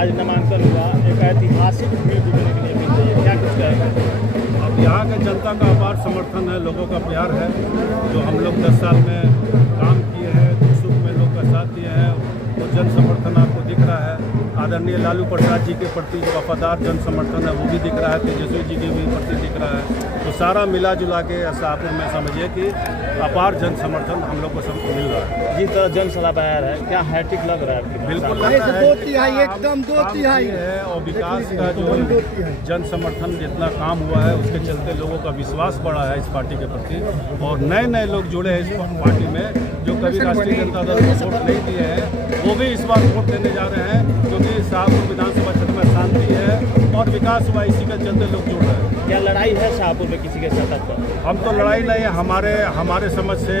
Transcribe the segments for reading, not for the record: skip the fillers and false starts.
आज नामांकन हुआ, एक ऐतिहासिक भीड़ जुटने के लिए मिल रही है, क्या कुछ कहेंगे? अब यहाँ के जनता का अपार समर्थन है, लोगों का प्यार है। जो हम लोग 10 साल में काम किए हैं, दुख सुख में लोग का साथ दिए हैं, वो जन समर्थन आपको दिख रहा है। आदरणीय लालू प्रसाद जी के प्रति जो वफादार जन समर्थन है वो भी दिख रहा है, तेजस्वी जी के भी प्रति दिख रहा है। तो सारा मिला जुला के शाहपुर में समझिए कि अपार जन समर्थन हम लोग को सबको मिल रहा है। जिस तरह जन सलाह बयार है, क्या हैट्रिक लग रहा है? बिल्कुल दो तिहाई एकदम 2 तिहाई है। और विकास का जो जन समर्थन जितना काम हुआ है उसके चलते लोगों का विश्वास बढ़ा है इस पार्टी के प्रति, और नए नए लोग जुड़े हैं इस पार्टी में जो कभी राष्ट्रीय जनता दल को वोट नहीं दिए हैं, वो भी इस बार वोट देने जा रहे हैं, क्योंकि शाहपुर विधानसभा क्षेत्र में शांति है और विकास हुआ, इसी के चलते लोग जुड़ रहे हैं। क्या लड़ाई है शाहपुर में किसी के साथ पर? हम तो लड़ाई नहीं, हमारे समझ से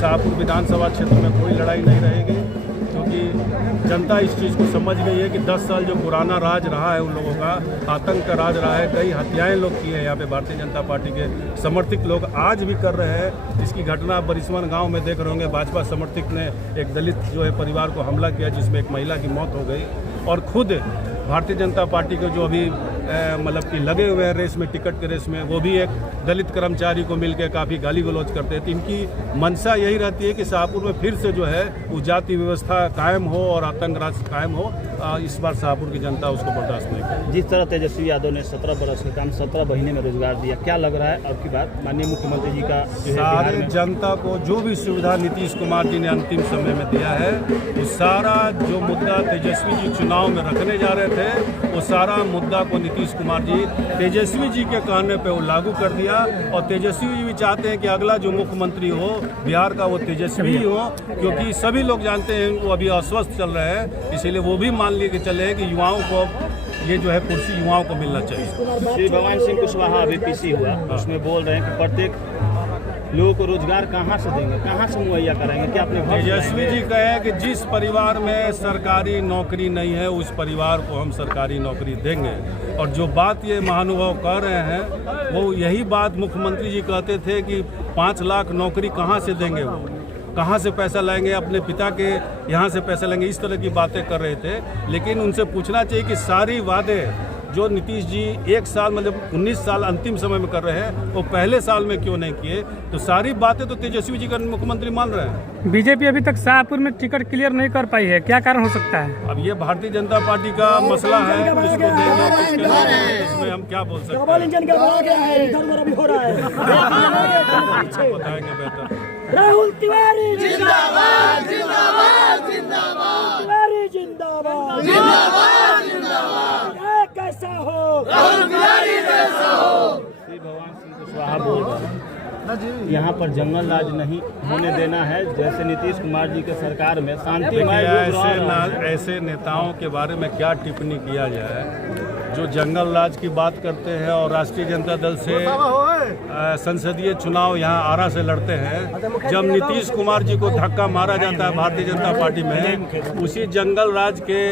शाहपुर विधानसभा क्षेत्र में कोई लड़ाई नहीं रहेगी, क्योंकि जनता इस चीज़ को समझ गई है कि 10 साल जो पुराना राज रहा है, उन लोगों का आतंक का राज रहा है, कई हत्याएं लोग की हैं यहाँ पे भारतीय जनता पार्टी के समर्थक लोग आज भी कर रहे हैं। इसकी घटना बरिस्मान गांव में देख रहे होंगे, भाजपा समर्थक ने एक दलित जो है परिवार को हमला किया, जिसमें एक महिला की मौत हो गई। और खुद भारतीय जनता पार्टी के जो अभी मतलब कि लगे हुए हैं रेस में, टिकट के रेस में, वो भी एक दलित कर्मचारी को मिलकर काफ़ी गाली गलौज करते हैं। तो इनकी मंशा यही रहती है कि शाहपुर में फिर से जो है वो जाति व्यवस्था कायम हो और आतंक राज कायम हो। इस बार शाहपुर की जनता उसको बर्दाश्त नहीं करेगी। जिस तरह तेजस्वी यादव ने 17 बरस के काम 17 महीने में रोजगार दिया, क्या लग रहा है अब की बात माननीय मुख्यमंत्री जी का? सारे जनता को जो भी सुविधा नीतीश कुमार जी ने अंतिम समय में दिया है, वो सारा जो मुद्दा तेजस्वी जी चुनाव में रखने जा रहे थे, वो सारा मुद्दा को नीतीश कुमार जी तेजस्वी जी के कहने पे वो लागू कर दिया। और तेजस्वी जी भी चाहते हैं कि अगला जो मुख्यमंत्री हो बिहार का वो तेजस्वी ही हो, क्योंकि सभी लोग जानते हैं वो अभी अस्वस्थ चल रहे हैं, इसीलिए वो भी मान लिए कि चले कि युवाओं को ये जो है कुर्सी युवाओं को मिलना चाहिए। श्री भगवान सिंह कुशवाहा अभी पीसी हुआ, उसमें बोल रहे हैं कि प्रत्येक लोगों को रोजगार कहाँ से देंगे, कहाँ से मुहैया कराएंगे? क्या अपने तेजस्वी जी कहे कि जिस परिवार में सरकारी नौकरी नहीं है उस परिवार को हम सरकारी नौकरी देंगे। और जो बात ये महानुभाव कह रहे हैं, वो यही बात मुख्यमंत्री जी कहते थे कि 5 लाख नौकरी कहाँ से देंगे, वो कहाँ से पैसा लाएंगे, अपने पिता के यहाँ से पैसा लेंगे, इस तरह की बातें कर रहे थे। लेकिन उनसे पूछना चाहिए कि सारी वादे जो नीतीश जी 1 साल मतलब 19 साल अंतिम समय में कर रहे हैं, वो पहले साल में क्यों नहीं किए? तो सारी बातें तो तेजस्वी जी का मुख्यमंत्री मान रहे हैं। बीजेपी अभी तक शाहपुर में टिकट क्लियर नहीं कर पाई है, क्या कारण हो सकता है? अब ये भारतीय जनता पार्टी का मसला है, उसको देंगे किसके लिए, इसमें हम क्या बोल सकते हैं, बताएंगे बेहतर। राहुल तिवारी जिंदाबाद जिंदाबाद जिंदाबाद, तिवारी जिंदाबाद जिंदाबाद जिंदाबाद, कैसा हो राहुल तिवारी जैसा हो। श्री भगवान सिंह कुशवाहा बोल रहे हैं यहाँ पर जंगल राज नहीं होने देना है, जैसे नीतीश कुमार जी के सरकार में शांतिमय। ऐसे नेताओं के बारे में क्या टिप्पणी किया जाए जो जंगल राज की बात करते हैं और राष्ट्रीय जनता दल से संसदीय चुनाव यहाँ आरा से लड़ते हैं। जब नीतीश कुमार जी को धक्का मारा जाता है भारतीय जनता पार्टी में, उसी जंगल राज के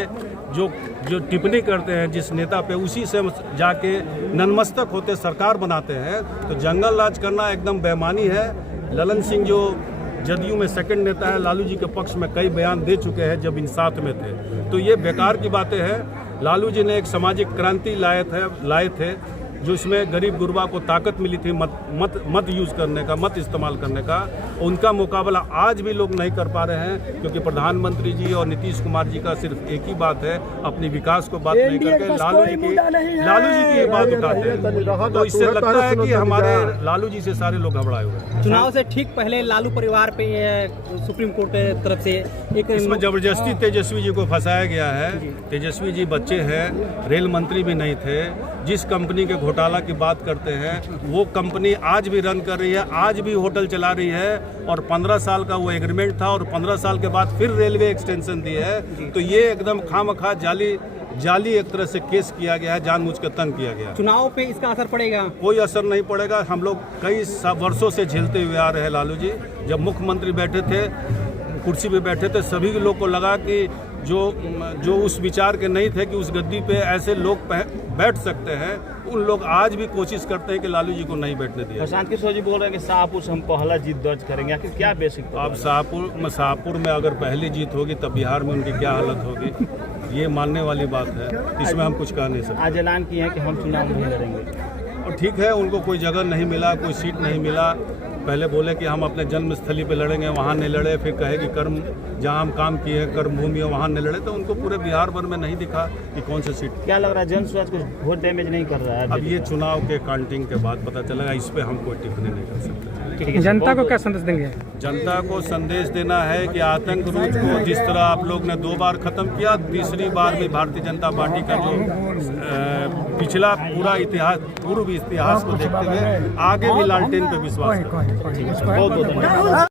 जो टिप्पणी करते हैं जिस नेता पे, उसी से जाके नतमस्तक होते सरकार बनाते हैं। तो जंगल राज करना एकदम बेईमानी है। ललन सिंह जो जदयू में सेकंड नेता है, लालू जी के पक्ष में कई बयान दे चुके हैं जब इन साथ में थे, तो ये बेकार की बातें हैं। लालू जी ने एक सामाजिक क्रांति लाए थे जो इसमें गरीब गुरबा को ताकत मिली थी मत यूज़ करने का, मत इस्तेमाल करने का। उनका मुकाबला आज भी लोग नहीं कर पा रहे हैं, क्योंकि प्रधानमंत्री जी और नीतीश कुमार जी का सिर्फ एक ही बात है, अपनी विकास को बात नहीं करके लालू जी की ये बात उठाते हैं। तो इससे लगता है कि हमारे लालू जी से सारे लोग घबराए हुए हैं। चुनाव से ठीक पहले लालू परिवार पे सुप्रीम कोर्ट की तरफ से एक इसमें जबरदस्ती तेजस्वी जी को फंसाया गया है। तेजस्वी जी बच्चे हैं, रेल मंत्री भी नहीं थे। जिस कंपनी के घोटाला की बात करते हैं वो कंपनी आज भी रन कर रही है, आज भी होटल चला रही है, और 15 साल का वो एग्रीमेंट था और 15 साल के बाद फिर रेलवे एक्सटेंशन दी है। तो ये एकदम खामखा जाली एक तरह से केस किया गया है, जानबूझ कर तंग किया गया। चुनाव पे इसका असर पड़ेगा? कोई असर नहीं पड़ेगा। हम लोग कई वर्षों से झेलते हुए आ रहे हैं। लालू जी जब मुख्यमंत्री बैठे थे, कुर्सी पे बैठे थे, सभी लोग को लगा कि जो उस विचार के नहीं थे कि उस गद्दी पे ऐसे लोग बैठ सकते हैं, उन लोग आज भी कोशिश करते हैं कि लालू जी को नहीं बैठने दिया। प्रशांत किशोर जी बोल रहे हैं कि शाहपुर से हम पहला जीत दर्ज करेंगे, आखिर क्या बेसिक? अब शाहपुर में अगर पहली जीत होगी तब बिहार में उनकी क्या हालत होगी, ये मानने वाली बात है, इसमें हम कुछ कह नहीं सकते। आज ऐलान किए हैं कि हम चुनाव नहीं लड़ेंगे। और ठीक है, उनको कोई जगह नहीं मिला, कोई सीट नहीं मिला। पहले बोले कि हम अपने जन्मस्थली पे लड़ेंगे, वहाँ नहीं लड़े। फिर कहे कि कर्म जहाँ हम काम किए हैं कर्म भूमि है वहाँ नहीं लड़े। तो उनको पूरे बिहार भर में नहीं दिखा कि कौन सी सीट। क्या लग रहा है जन स्वराज कुछ वोट डैमेज नहीं कर रहा है? अब ये चुनाव के काउंटिंग के बाद पता चलेगा, इस पे हम कोई टिप्पणी नहीं कर सकते। ठीक है, जनता को क्या संदेश देंगे? जनता को संदेश देना है कि आतंक रूज को जिस तरह आप लोग ने 2 बार खत्म किया, तीसरी बार भी भारतीय जनता पार्टी का जो पिछला पूरा इतिहास, पूर्व इतिहास को देखते हुए आगे भी लालटेन पे विश्वास है। बहुत बहुत धन्यवाद।